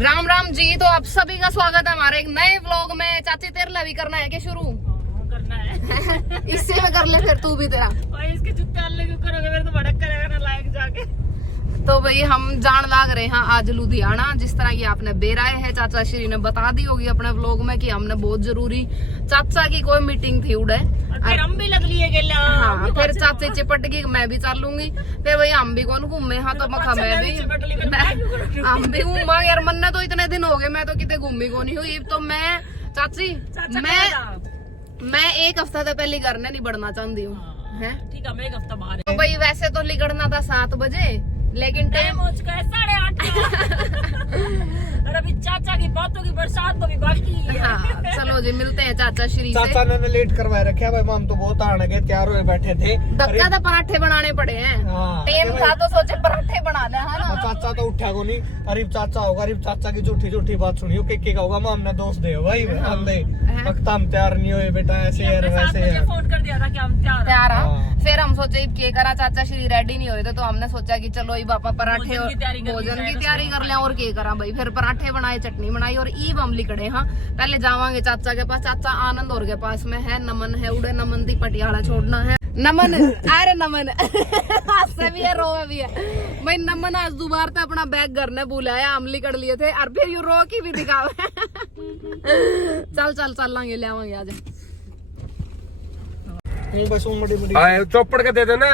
राम राम जी। तो आप सभी का स्वागत है हमारे एक नए व्लॉग में। चाची तेरे लिए भी करना है क्या शुरू? करना है। इससे में कर ले फिर तू भी तेरा। और इसके जूते अलग क्यों करोगे, मेरे तो भड़क करेगा ना लायक जाके। तो भाई हम जान लाग रहे हैं आज लुधियाना। जिस तरह की आपने बेराए है चाचा श्री ने बता दी होगी अपने व्लॉग में कि हमने बहुत जरूरी चाचा की कोई मीटिंग थी उड़े, फिर हम भी लग लिए गए। हाँ फिर चाचे चिपट गई, मैं भी चलूंगी। फिर भाई हम भी कौन घूमे, हाँ तो मखा मैं भी हम भी घूमा यार। मन तो इतने दिन हो गए, मैं तो कितने घूमी को नहीं हुई। तो मैं चाची मैं एक हफ्ता तो पहले घर नहीं बढ़ना चाहती हूँ। ठीक है, मैं एक हफ्ता बाहर। तो भाई वैसे तो निकलना था 7 बजे, लेकिन टाइम हो चुका है 8:30। और अभी चाचा की बातों की बरसात तो भी बाकी है। हाँ चलो जी मिलते हैं चाचा श्री से। चाचा ने लेट करवाए रखे भाई, हम तो बहुत आने गए, तैयार हुए बैठे थे। धक्का तो पराठे बनाने पड़े हैं। हाँ, टाइम था तो सोचे पराठे बना ले, है ना। चाचा तो उठा को नहीं। अरीब चाचा होगा, अरीब चाचा की झूठी झूठी बात सुनी हो के का होगा। हमने दोस्त दे भाई हम तैयार नहीं हुए बेटा, ऐसे है वैसे है। फोन कर दिया था कि हम तैयार हाँ। फिर हम सोचे के करा चाचा श्री रेडी नहीं हुए थे, तो हमने सोचा कि चलो ये पापा पराठे और भोजन की तैयारी कर ले। और के करा भाई, फिर पराठे बनाए, चटनी बनाई और ईब हम लिखड़े। हाँ पहले जावांगे चाचा के पास। चाचा आनंद और के पास में है, नमन है उड़े, नमन थी पटियाला छोड़ना है। नमन अरे नमन हंसे भी है रोवे भी है भाई। नमन आज दोबारा तो अपना बैग घर ने बुलाया, हम लिकड़ लिए थे और फिर यू रो की भी दिखावे। चल लांगे ले आवांगे आज। बस बड़ी बड़ी चौपड़ के दे देना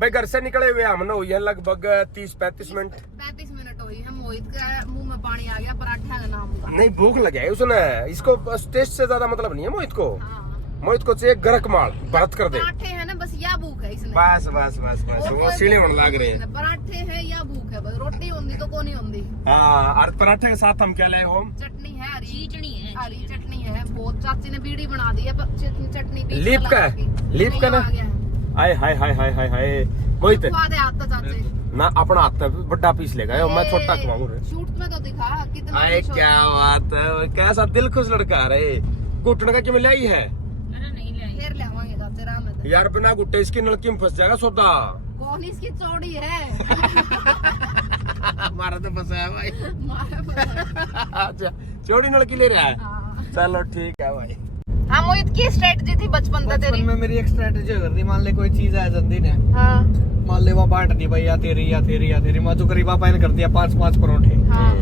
भाई। घर से निकले हुए हमने हुई है लगभग 30-35 मिनट। 35 मिनट हुई है। मोहित का मुंह में पानी आ गया पराठा का नाम का। नहीं भूख लगे है उसने, इसको टेस्ट से ज्यादा मतलब नहीं है मोहित को। हाँ। मोहित को चाहिए गरक माल भरत कर दे। पराठे है ना बस, या भूख है इसने। बस वो सीढ़ी होने लग रहे हैं। पराठे है या भूख है बस, रोटी होंगी तो कौन ही होंगी। हाँ और पराठे के साथ हम क्या लाए हो? चटनी है, हरी चटनी है, हरी चटनी है। बहुत चाची ने बीड़ी बना दी है चटनी भी। लीप का है, लीप का ना। हाय हाय हाय हाय हाय हाय मोहित आता चाचे ना अपना हाथ बड़ा पीस लेगा, मैं छोटा खवाऊं। शूट में तो दिखा कितना। अरे क्या बात है, कैसा दिल खुश लड़का रे। घुटने का क्यों लाई है फिर ले आवांगे चाचे राम में। यार, बिना गुट्टे इसकी नलकी में फंस जाएगा सौदा। कौन इसकी चौड़ी है? हमारा तो फंसा है भाई। मारा अच्छा चौड़ी नलकी ले रहा है। हाँ। चलो ठीक है भाई। हाँ मोहित की स्ट्रेटजी थी बचपन से तेरी? में मेरी एक स्ट्रेटेजी कर दी। मान ले कोई चीज है जल्दी ने, हाँ मान ले वो बांट दी भाई, या तेरी या तेरी या तेरी। मैं जो करीबा पाइन कर दिया 5-5 परोठे। हाँ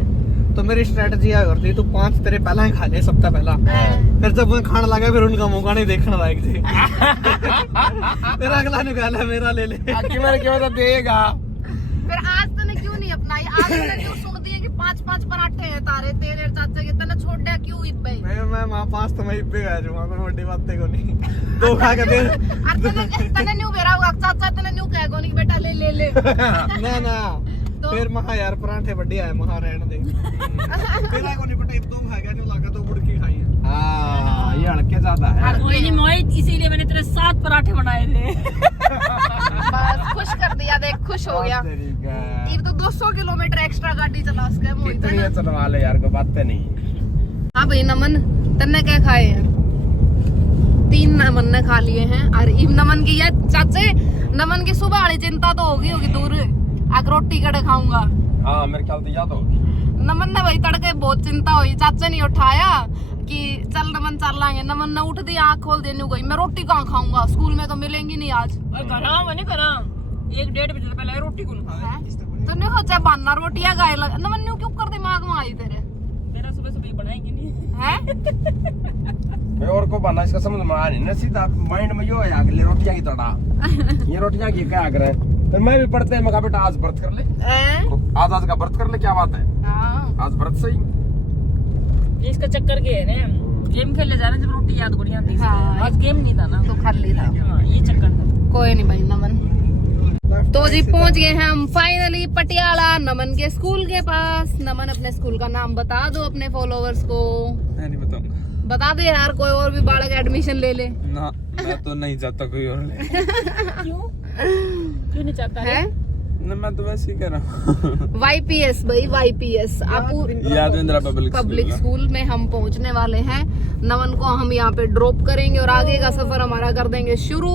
तो मेरी स्ट्रेटेजी क्या करती, तू 5 तेरे पहला ही खा ले सबसे पहला। फिर जब मैं खाने लगा फिर उनका मौका नहीं देखना लायक थे। तेरा अगला निकाला मेरा ले ले। क्यों तो देगा। फिर आज तने क्यों नहीं अपनाई? आज तने क्यों सुन दिए कि 5-5 पराठे हैं तारे तेरे चाचा के, तने छोड़ दिया क्यों इब्बे? मैं वहां 5 तो मैं इब्बे गया जुमा कोई बड़ी बात को नहीं। 2 खा के दे। तने न्यू बेरा हुआ चाचा, तने न्यू कह को नहीं बेटा ले ले ले। ना तो फिर महा यार पराठे बढ़िया है, महा रहने दे। तेरा को नहीं पता 2 खा गया जो लगा तो बुड़की खाई है। हाँ ये हड़के ज्यादा है। कोई नहीं मोहित, इसीलिए मैंने तेरे 7 पराठे बनाए थे। बस खुश कर दिया, देख खुश हो गया। ये तो 200 किलोमीटर एक्स्ट्रा गाड़ी चला उसके मोहित है ना। चलवा ले यार, कोई बात नहीं। हाँ भाई नमन तन्ने क्या खाए हैं? 3 नमन ने खा लिए हैं। और नमन की ये चाचे, नमन की सुबह वाली चिंता तो होगी दूर। आग रोटी कड़े खाऊंगा। हाँ मेरे ख्याल से याद हो। नमन ने भाई तड़के बहुत चिंता हुई, चाचा ने उठाया कि चल नमन चल लाएंगे। नमन ने उठ दी, आँख खोल देने गई, मैं रोटी कहाँ खाऊंगा, स्कूल में तो मिलेंगी नहीं आज। करा मैंने करा 1-1.5 बजे पहले रोटी कौन खाए? तो नहीं सोचा बनना रोटियां गाय लगा। नमन ने क्यों कर दिमाग में आई तेरे? तेरा सुबह बनाएंगे नहीं है मैं और को बना इसका समझ में आ नहीं ना, सीधा माइंड में यो है अगले रोटियां की तड़ा। ये रोटियां की क्या कर रहे हैं? तो मैं भी पढ़ते हैं, मैं कहा बेटा आज व्रत कर ले। आज का व्रत कर ले, क्या बात है? आज व्रत सही। इसका चक्कर क्या है ना, गेम खेलने जाना जब रोटी याद बढ़िया आती है। आज गेम नहीं था ना तो खाली था। हाँ, ये चक्कर था। कोई नहीं भाई नमन। तो जी पहुंच गए हैं हम फाइनली पटियाला, नमन के स्कूल के पास। नमन अपने स्कूल का नाम बता दो अपने फॉलोवर्स को। मैं नहीं बताऊंगा। बता दे यार, कोई और भी बालक एडमिशन ले ले। ना मैं तो नहीं जाता कोई और ले। क्यों नहीं चाहता है? मैं तो वैसे ही कर रहा हूँ। YPS भाई, YPS आपको यादवेंद्रा पब्लिक स्कूल में हम पहुंचने वाले हैं। नमन को हम यहाँ पे ड्रॉप करेंगे और आगे का सफर हमारा कर देंगे शुरू।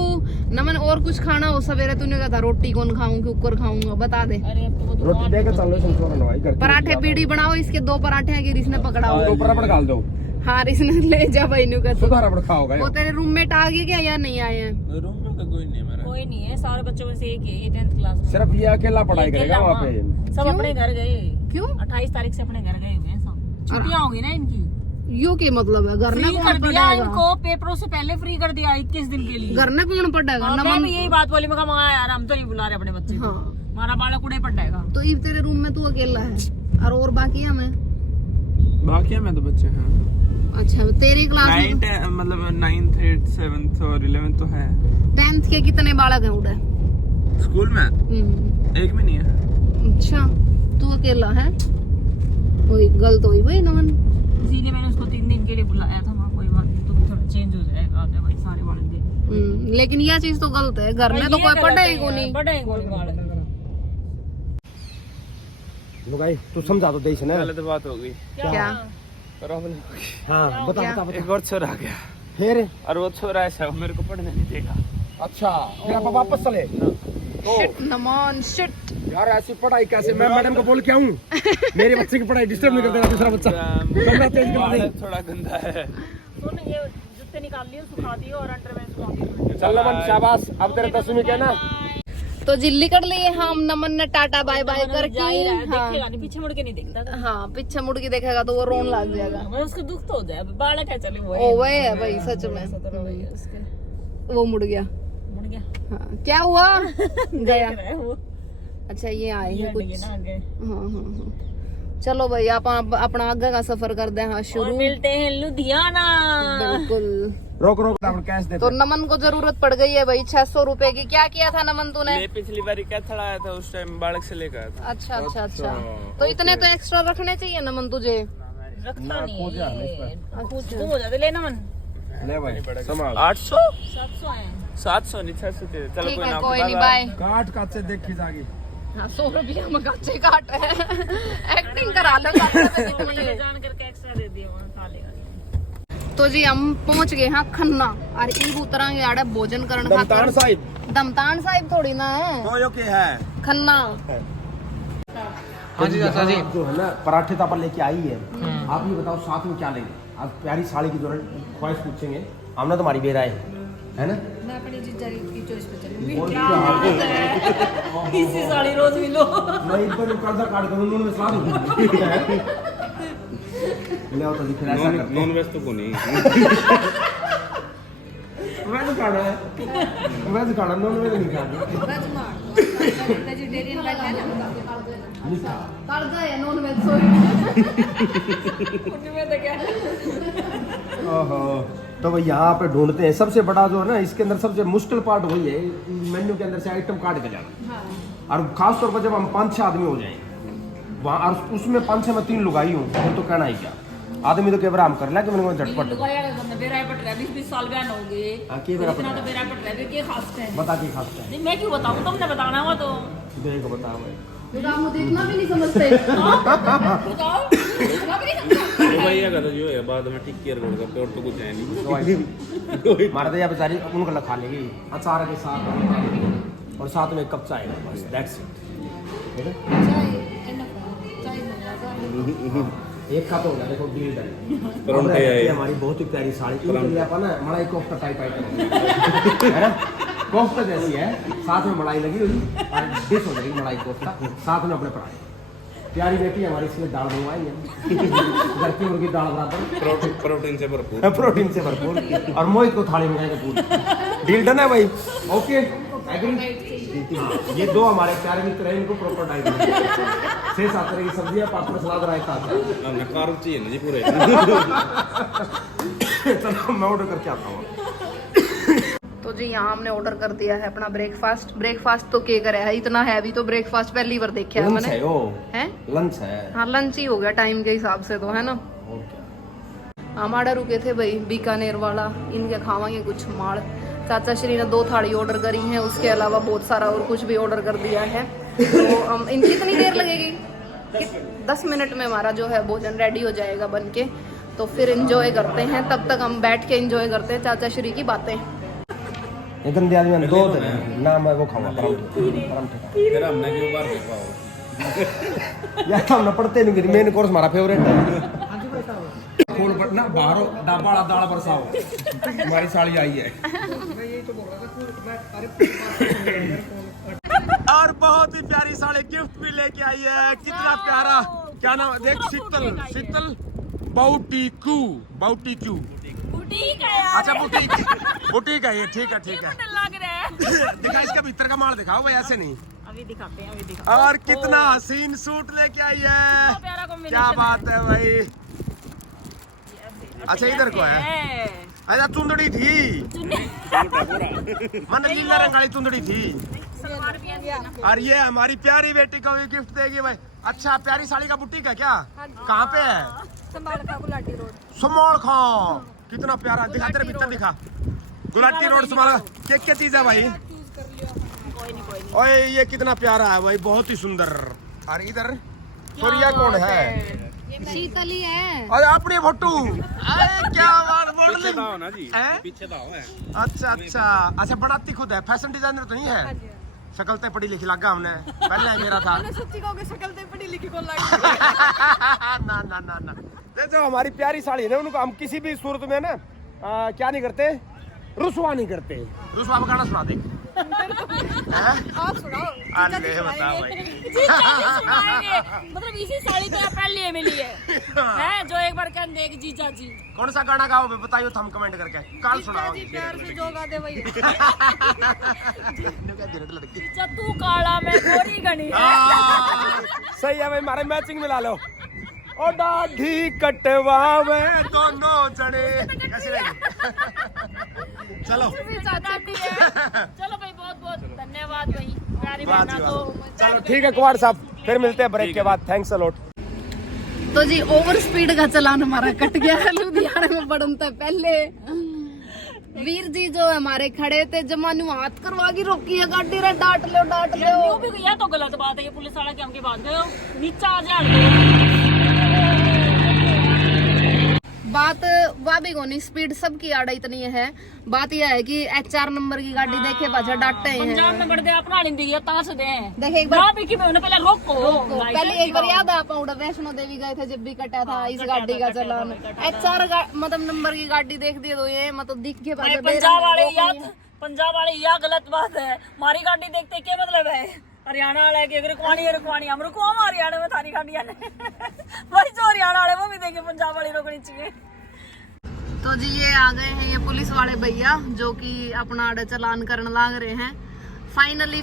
नमन और कुछ खाना हो? सवेरे तूने कहा था रोटी कौन खाऊं, कुकर खाऊंगा, बता दे। अरे अब तो वो रोटी देकर चलो संतोलन भाई घर पराठे पीढ़ी बनाओ, इसके 2 पराठे हैं कि रिस ने पकड़ा हो। ऊपर रबड़ डाल दो। हाँ रिस ने ले जा भाई नु का। सुधा रबड़ खाओगे। वो तेरे रूममेट आ गए क्या या नहीं आए हैं? रूम में तो कोई नहीं है मेरा। कोई नहीं है, सारे बच्चों में से एक है, ये 10th क्लास में। सिर्फ ये अकेला पढ़ाई करेगा वहाँ पे। सब अपने घर गए। क्यों? 28 तारीख से अपने घर गए हुए हैं सब। छुट्टियां होंगी ना इनकी। यो के मतलब है घर में फ्री कर कौन दिया पढ़ेगा? इनको, पेपरों से पहले फ्री कर दिया 21 दिन के लिए। घर में कौन पढ़ेगा? और मैं नमन भी यही बात बोली, मैं कहा यार हम तो नहीं बुला रहे अपने बच्चे को, हाँ। हमारा बालक उड़े पड़ेगा। तो इब तेरे रूम में तू अकेला है और बाकी है मैं। बाकी में तो बच्चे हैं। अच्छा तेरी क्लास में 9th मतलब 9th 8th 7th और 11th तो है। 10th के कितने बालक हैं उड़े? स्कूल में एक भी नहीं है। अच्छा तू अकेला है? वही गलत हुई भाई नमन। इसीलिए मैंने उसको 3 दिन के लिए बुलाया था। कोई बात नहीं, तो थोड़ा चेंज हो जाएगा आगे भाई सारे बालक दिन। लेकिन यह चीज तो गलत है, घर में तो कोई पढ़ेगा नहीं। पढ़ेगा नहीं बालक। भाई तू समझा तो दे इसने। पहले तो बात हो गई। क्या? प्रॉब्लम हाँ बता एक और छोरा आ गया फिर। और वो छोरा ऐसा वो मेरे को पढ़ने नहीं देगा। अच्छा फिर आप वापस चले तो शिट नमन शिट। यार ऐसी पढ़ाई कैसे? मैं मैडम को बोल के आऊँ मेरे बच्चे की पढ़ाई डिस्टर्ब नहीं कर देगा दूसरा बच्चा। कमरा चेंज कर दे। थोड़ा गंदा है। सुन ये जूते निकाल लियो, सुखा दियो और अंडरवेयर सुखा दियो। चल नमन शाबाश, अब तेरे 10वीं के ना। तो जिल्ली कर लिए हम। नमन ने टाटा बाय बाय करके देखेगा नहीं, पीछे मुड़ के नहीं देखता। हाँ पीछे मुड़ के देखेगा तो वो रोन लग जाएगा। मैं उसको दुख तो हो जाए, बालक है चले वो ओ वही है भाई सच में। उसके वो मुड़ गया। मुड़ गया हाँ क्या हुआ? गया। है वो अच्छा ये आए हैं कुछ। ना आगे। हाँ। चलो भाई आप अपना आगे का सफर कर दे। हाँ और शुरू। मिलते हैं लुधियाना। बिल्कुल। रोक कैश दे। तो नमन को जरूरत पड़ गई है भाई 600 रुपए की। क्या किया था नमन तूने? ले पिछली बार क्या थड़ा आया था उस टाइम बालक से लेकर आया था। अच्छा अच्छा अच्छा। तो इतने तो एक्स्ट्रा रखने चाहिए नमन तुझे। रखता नहीं है। कुछ हो जाते लेना मन। ले भाई संभाल। 800 700 आए हैं। 700 नहीं 600 दे। चलो ठीक कोई है ना। कोई नहीं बाय। काट काट से देखी जागी। हाँ 100 रुपया में कच्चे काट है। एक्टिंग करा लो कितनी है। जान करके एक्स्ट्रा दे दिए वहाँ खा लेगा। तो जी हम पहुंच गए हाँ खन्ना और ईब उतरांगे आड़े भोजन करने दमतान साहिब। दमतान साहिब थोड़ी ना है तो यो के है खन्ना। हाँ जी चाचा जी। जो है ना पराठे तो अपन लेके आई है। आप ये बताओ साथ में क्या लेंगे? आप प्यारी साड़ी की जो ख्वाहिश पूछेंगे, हमने तुम्हारी बेरा है ना? मैं अपनी जीजा की चॉइस पे चलूंगी। बोल क्या क्या बात है? इसी साड़ी रोज मिलो। मैं इन पर कर्जा काट करूँ नून में स्वाद होगी। ले आओ तो दिख रहा है। नॉन वेज तो को नहीं। वैसे खाना है, वैसे खाना, नॉन वेज नहीं खाना। वेजिटेरियन लाइक है ना। कर दे नॉन वेज सॉरी। उनमें तो क्या ओहो तो भाई यहाँ पे ढूंढते हैं। सबसे बड़ा जो है ना इसके अंदर सबसे मुश्किल पार्ट वही है मेन्यू के अंदर से आइटम काट के जाना। और खास तौर पर जब हम 5-6 आदमी हो जाए वहाँ और उसमें 5-6 में 3 लुगाई हूँ फिर तो कहना ही क्या। आदमी तो केवरा हम कर लिया कि मैंने झटपट बेरा पट रहा 20 साल बयान हो गए। के बेरा इतना तो बेरा पट रहा है कि खास है। बता के खास है। नहीं मैं क्यों बताऊँ, तुमने बताना हुआ तो देखो बताओ भाई। देखना भी नहीं समझते। बताओ। भैया का तो जो है बाद में ठीक केयर कर और तो कुछ है नहीं। मारते या बेचारी उनको खा लेगी अचार के साथ और साथ में एक कप चाय बस दैट्स इट। एक कप हो गया देखो डील डन। हमारी बहुत ही प्यारी साड़ी ना मलाई कोफ्ता टाइप आइटम है ना। कोफ्ता जैसी है साथ में मलाई लगी हुई और डिश हो जाएगी मलाई कोफ्ता साथ में अपने पराठे। प्यारी बेटी हमारी इसमें दाल मंगवाई है। घर की मुर्गी दाल बराबर प्रोटीन से भरपूर। प्रोटीन से भरपूर और मोहित को थाली मंगाएंगे पूरी। डील डन है भाई। Okay agree. ये 2 हमारे प्यारे मित्र हैं, इनको प्रॉपर डाइट 6-7 तरह की सब्जियां, पापड़, सलाद, रायता आता है। कार्ब चाहिए ना जी पूरे। चलो मैं ऑर्डर करके आता हूँ। तो जी यहाँ हमने ऑर्डर कर दिया है अपना ब्रेकफास्ट। ब्रेकफास्ट तो के करे है इतना हैवी तो ब्रेकफास्ट पहली बार देखा है लंच मैंने। है वो है लंच है। हाँ लंच ही हो गया टाइम के हिसाब से तो है ना। हमारा रुके थे भाई बीकानेर वाला, इनके खावांगे कुछ माड़। चाचा श्री ने 2 थाली ऑर्डर करी है, उसके अलावा बहुत सारा और कुछ भी ऑर्डर कर दिया है। तो हम इन कितनी देर लगेगी? 10 मिनट में हमारा जो है भोजन रेडी हो जाएगा बन के। तो फिर एंजॉय करते हैं, तब तक हम बैठ के एंजॉय करते हैं चाचा श्री की बातें। इतने दे आदमी 2 दिन ना मैं वो खाऊंगा परांठे फिर हमने क्यों बार देखा हो यार हम पढ़ते नहीं मेन कोर्स हमारा फेवरेट है फूल पर ना बाहरों डाबा दाल बरसाओ हमारी साली आई है और बहुत ही प्यारी साड़ी गिफ्ट भी लेके आई है। कितना प्यारा, क्या नाम देख, शीतल बाउटीकू बुटीक है यार। अच्छा बुटीक है ये, ठीक है लग रहा है। दिखा इसका भीतर का माल दिखाओ भाई, ऐसे नहीं। अभी दिखाते हैं और कितना हसीन सूट लेके आई है, प्यारा combination क्या बात है भाई। अच्छा इधर को है, अच्छा चुंदड़ी थी मन नीला रंग वाली चुंदड़ी थी। और ये हमारी प्यारी बेटी को भी गिफ्ट देगी भाई। अच्छा प्यारी साड़ी का बुटीक है क्या? कहाँ पे है? समोल खां, कितना प्यारा, दिखा तेरे भीतर दिखा। गुलाटी रोड समाला क्या चीज है भाई? ओए ये कितना प्यारा है भाई, बहुत ही सुंदर। और इधर सूर्या कौन है? शीतली है। अरे अपनी भट्टू, क्या बात बोल पीछे दाओ ना जी, हैं? पीछे दाओ है। अच्छा बनाती खुद है, फैशन डिजाइनर तो नहीं है? शक्ल ते पढ़ी लिखी लगा हमने, पहले मेरा था ना ये जो हमारी प्यारी साड़ी है ना, उनको हम किसी भी सूरत में ना क्या नहीं करते, रुसवा नहीं करते। रुसवा में गाना सुना दे। आप सुनाओ। अरे बताओ भाई। मतलब इसी साड़ी तो पहले मिली है जो एक बार कह देख जीजा जी। कौन सा गाना गाओ बताइए तो हम कमेंट करके कल सुनाओ। प्यार से जो गा दे भाई। लड़की जीजा तू काला मैं गोरी गणी है। सही है भाई, हमारे मैचिंग मिला लो। ओ दाढ़ी कटवावे दोनों जने, कैसे लगे? चलो चलो भाई, बहुत बहुत धन्यवाद भाई, प्यारी बहना। तो चलो ठीक है कुमार साहब, फिर मिलते हैं ब्रेक के बाद। Thanks a lot. तो जी ओवर स्पीड का चलान हमारा कट गया है लुधियाना में बढ़ता पहले। वीर जी जो हमारे खड़े थे, जमानू हाथ करवा के रोकी है गाड़ी रे, डांट लो। यूं भी यह तो गलत बात है, ये पुलिस वाला के हमके बात गए नीचा आ जा। बात वाबी को नहीं, स्पीड सबकी आड़ा इतनी है। बात यह है कि HR नंबर की गाड़ी देखे पाछा डांटते हैं। पंजाब में बढ़ते अपना नहीं दिया ताश दे देखे एक बार भी कि मैं पहले रोको पहले एक बार याद है आप वैष्णो देवी गए थे जब भी कटा था इस गाड़ी का चलान। HR मतलब नंबर की गाड़ी देख दी तो ये मतलब दिख के पंजाब वाले यह गलत बात है। हमारी गाड़ी देखते क्या मतलब है? हरियाणा वाले की रुकवानी हम रुकवा हरियाणा में थारी गाड़ियां ने भाई, जो हरियाणा वाले वो भी देखे पंजाब वाली रोकनी चाहिए। तो जी ये आ गए हैं ये पुलिस वाले भैया जो कि अपना आड़े चलान करने लाग रहे हैं। फाइनली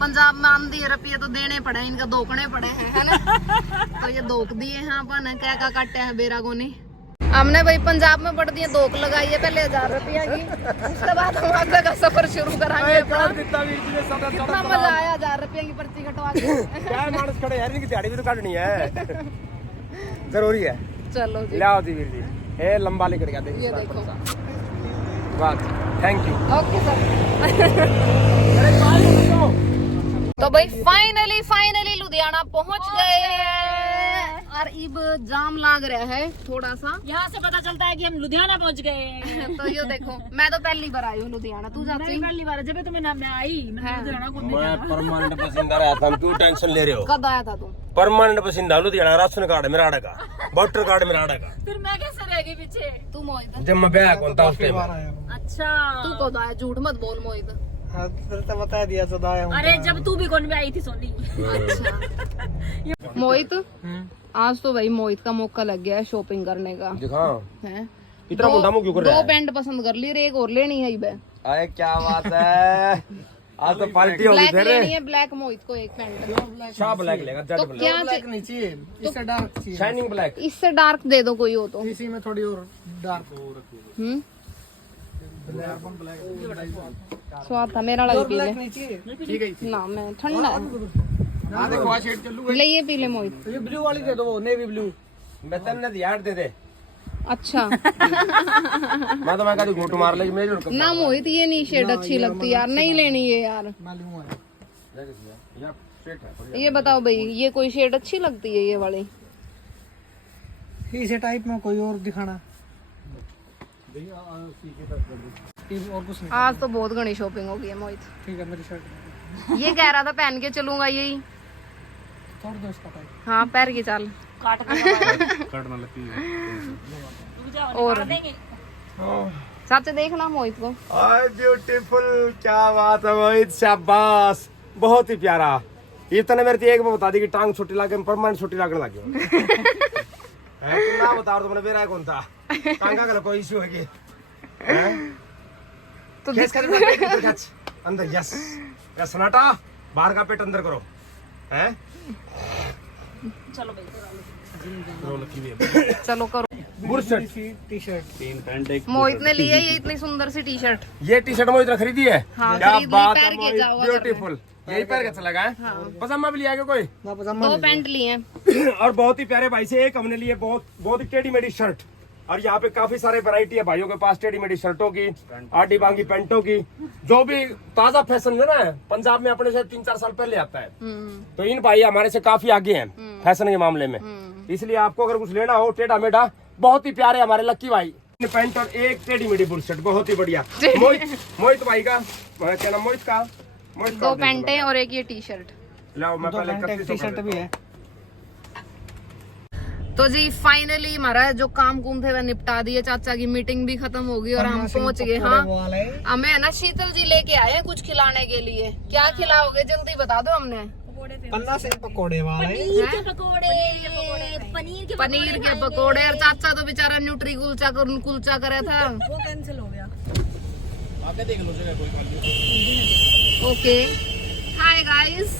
पंजाब में आंधी रुपये तो देने पड़े, इनका धोकने पड़े हैं, है ना? तो ये धोक दिए हैं अपन, क्या काटे हैं बेरा को नहीं। हमने भाई पंजाब में पड़ दिए, धोख लगाई है पहले 1000 रुपया की, उसके बाद हम आगे का सफर शुरू कराएंगे। कितना मजा आया 1000 रुपया की पर्ची कटवा के। क्या मानस खड़े यार, इनकी दिहाड़ी भी तो काटनी है, जरूरी है। चलो जी लाओ जी वीर जी, ए लंबा लेकर गया ये देखो। बात, थैंक यू। Okay sir. तो भाई फाइनली लुधियाना पहुंच गए हैं और अब जाम लाग रहा है थोड़ा सा। यहाँ से पता चलता है कि हम लुधियाना पहुँच गए। तो ये देखो, मैं तो पहली बार आई हूँ लुधियाना, तू जाती? पहली बार जब तो मैं आई लुधियाना को। मैं परमानेंट बासिंदा रहा था, क्यों टेंशन ले रहे हो? कब आया था तू? परमानेंट बासिंदा लुधियाना, राशन कार्ड मेरा आड़ेगा, वोटर कार्ड मेरा आड़ेगा। फिर मैं कैसे रह गई पीछे? तू मोहित जब मैं ब्याह कौन था उस टाइम। अच्छा तू कौन आया? झूठ मत बोल मोहित। तो बता दिया सदाया हूं। अरे जब तू भी कौन में आई थी सोनी। अच्छा मोहित, आज तो भाई मोहित का मौका लग गया है शॉपिंग करने का। दिखा हैं? इतना मुंडा मुंह क्यों कर रहा है? 2 पैंट पसंद कर ली, एक और लेनी है। अरे क्या बात है, आज तो पार्टी होगी। ब्लैक लेनी है, ब्लैक मोहित को एक पैंट। शाह ब्लैक लेगा, जेड तो ब्लैक। क्या ब्लैक नहीं चाहिए, इससे डार्क चाहिए। Shining black. इससे डार्क दे दो कोई हो तो। इसी में थोड़ी और डार्क। स्वाद था मेरा, लग पी ले। नहीं चाहिए, ठीक है। ना मैं ठंडा है। हां देखो आ शेड चलू। ले ये पी ले मोहित। ये ब्लू वाली दे दो, वो नेवी ब्लू। मैं तन्ने दिया दे दे। अच्छा मैं तो मैं कभी घोट मार ले मेरी। ना मोहित ये नहीं शेड अच्छी लगती यार, नहीं लेनी है यार। मालूम है या स्ट्रेट है थोड़ी। ये बताओ भाई, ये कोई शेड अच्छी लगती है ये वाली? इसी टाइप में कोई और दिखाना और कुछ नहीं। आज तो बहुत घनी शॉपिंग हो गई है मोहित। ठीक है मेरी शर्ट ये कह रहा था पहन के चलूंगा यही। तोड़ दो इसका टाइप। हाँ पैर की चाल। काट के काटना लगती है। रुक जाओ, और निकाल देंगे। चाचा देखना मोहित को। ब्यूटीफुल, क्या बात है मोहित, शाबाश, बहुत ही प्यारा। इतने मेरे एक बार बता दी कि टांग छोटी लागे, परमानेंट छोटी लागने लगी है। तुम ना बता रहे तुमने मेरा कौन था टांगा का कोई इशू है कि तो खींच कर पेट खींच अंदर। यस यस सनाटा, बाहर का पेट अंदर करो हैं। चलो भाई चलो करो। बुरशट टी शर्ट 3 पैंट एक मोहित ने लिया ये इतनी सुंदर सी टी शर्ट। ये टी शर्ट मोहित ने खरीदी है। हाँ, क्या खरीद ली, बात पैर है के मोहित, जाओ अगर ब्यूटीफुल। यही पैर के चला गया। पजामा भी लिया क्या कोई? ना पजामा 2 पैंट लिए हैं। और बहुत ही प्यारे भाई से एक हमने लिए बहुत बहुत ही टेढ़ी मेढ़ी शर्ट। और यहाँ पे काफी सारे वैरायटी है भाइयों के पास टेढ़ी मेढ़ी शर्टों की, आडी बांगी पैंटों की, जो भी ताजा फैशन है ना पंजाब में अपने से 3-4 साल पहले आता है। तो इन भाई हमारे से काफी आगे हैं फैशन के मामले में। इसलिए आपको अगर कुछ लेना हो टेढ़ा मेढ़ा, बहुत ही प्यारे हमारे लक्की भाई पैंट और एक टेढ़ी मेढ़ी बुरशट, बहुत ही बढ़िया। मोहित भाई का क्या नाम? मोहित का 2 पैंटे और एक ये टी शर्ट। लाओ मैं पहले टी शर्ट भी है। तो जी फाइनली हमारा जो काम कुम थे वह निपटा दिए, चाचा की मीटिंग भी खत्म हो गई और हम पहुंच गए। हाँ हमें है ना शीतल जी लेके आए हैं कुछ खिलाने के लिए। क्या खिलाओगे जल्दी बता दो। हमने पन्ना से पकोड़े वाले, पनीर के पकोड़े। और चाचा तो बेचारा न्यूट्री कुलचा करे था, वो कैंसिल हो गया। आके देख लो जगह कोई खाली। Okay hi guys.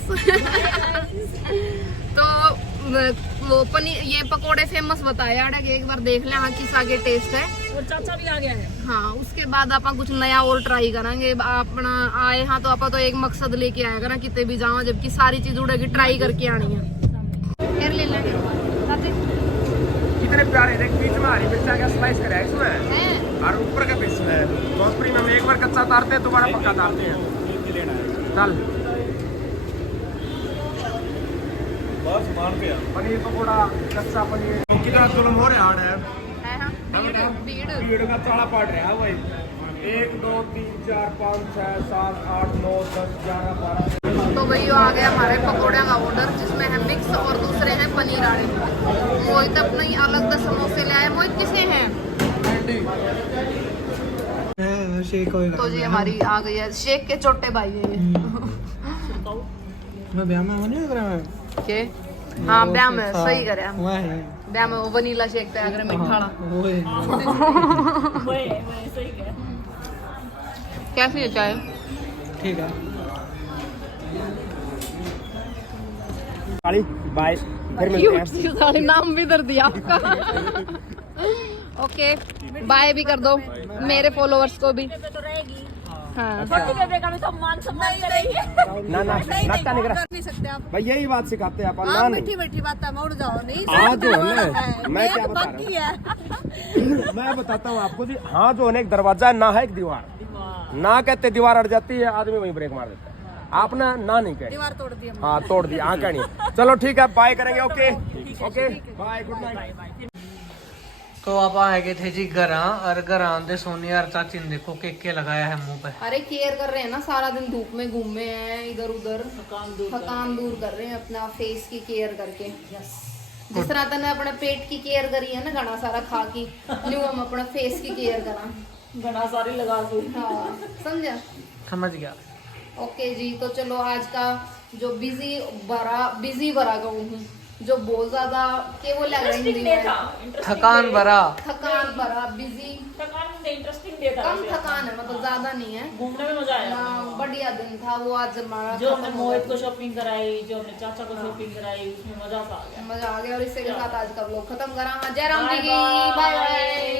तो वो पनीर ये पकोड़े फेमस बताया कि एक बार देख लें हाँ किस आगे टेस्ट है। और चाचा भी आ गया है। हाँ उसके बाद आप कुछ नया और ट्राई करेंगे। अपना आए हाँ तो आप तो एक मकसद लेके आएगा ना कितने भी जाओ, जबकि सारी चीज उड़ेगी ट्राई करके आनी है। फिर ले लेंगे कितने प्यारे देख, बीच में हरी मिर्चा का स्लाइस करा है इसमें और ऊपर का पीस है। जोधपुरी में एक बार कच्चा उतारते हैं दोबारा पक्का उतारते हैं। चल बस मान गया। पनीर पकोड़ा, कच्चा पनीर कितना जुल्म हो रहा है। भीड़ का चाड़ा पड़ रहा है भाई। 1 2 3 4 5 6 7 8 9 10 11 12। तो वही आ गया हमारे पकोड़े का ऑर्डर, जिसमें है मिक्स और दूसरे हैं पनीर आड़े। मोहित अपने अलग 10 समोसे ले आए। मोहित किसे हैं? शेक होएगा। तो जी हमारी आ गई है शेक के छोटे भाई है ये। मैं ब्याह में नहीं लग रहा है के हाँ ब्याह में सही करे हम। वह है ब्याह में वो वनीला शेक तैयार करे मीठा वाला। वो है। वही सही है। कैसी है चाय? ठीक है बाय, फिर मिलते हैं। सारे नाम भी दर दिया आपका। ओके बाय भी कर दो मेरे फॉलोअर्स को भी। तो रहेगी। हाँ छोटी बेबे का भी सम्मान करेंगे। ना नाश्ता नहीं करा नहीं सकते आप। भाई, यही बात सिखाते हैं अपन। ना नहीं मीठी मीठी बात है, उड़ जाओ नहीं। हाँ जो है ना, मैं क्या बता रहा हूँ, मैं बताता हूँ आपको जी। हाँ जो है एक दरवाजा है, ना है एक दीवार। ना कहते दीवार अड़ जाती है, आदमी वहीं ब्रेक मार देता है। आपने ना नहीं कहे, दीवार तोड़ दी। हाँ तोड़ दी। हाँ कहनी। चलो ठीक है, बाय करेंगे। Okay okay bye, good night. तो आप आ गए थे जी घर और घर आते सोनी और चाची ने देखो के लगाया है मुंह पे। अरे केयर कर रहे हैं ना, सारा दिन धूप में घूमे हैं इधर उधर, थकान दूर कर रहे हैं अपना फेस की केयर करके। जिस तरह तने अपने पेट की केयर करी है ना घना सारा खा की, न्यू हम अपना फेस की केयर करा घना सारी लगा दो। हाँ समझा? समझ गया। ओके जी, तो चलो आज का जो बिजी भरा कहूँ जो बहुत ज्यादा के वो लग रही थकान भरा बिजी इंटरेस्टिंग डे था। कम थकान है, मतलब ज्यादा नहीं है। घूमने में मजा आया। बढ़िया दिन था वो आज हमारा। जो हमने मोहित को शॉपिंग कराई, जो हमने चाचा को शॉपिंग कराई, उसमें मजा आ गया। और इसी के साथ आज का व्लॉग खत्म करा। जय राम जी की, बाय बाय।